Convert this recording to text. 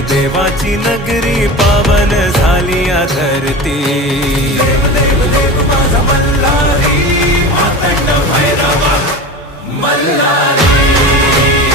देवाची नगरी पावन झाली या धरती। देव देव देव माझा मल्हारी, मातंड भैरवा मल्हारी।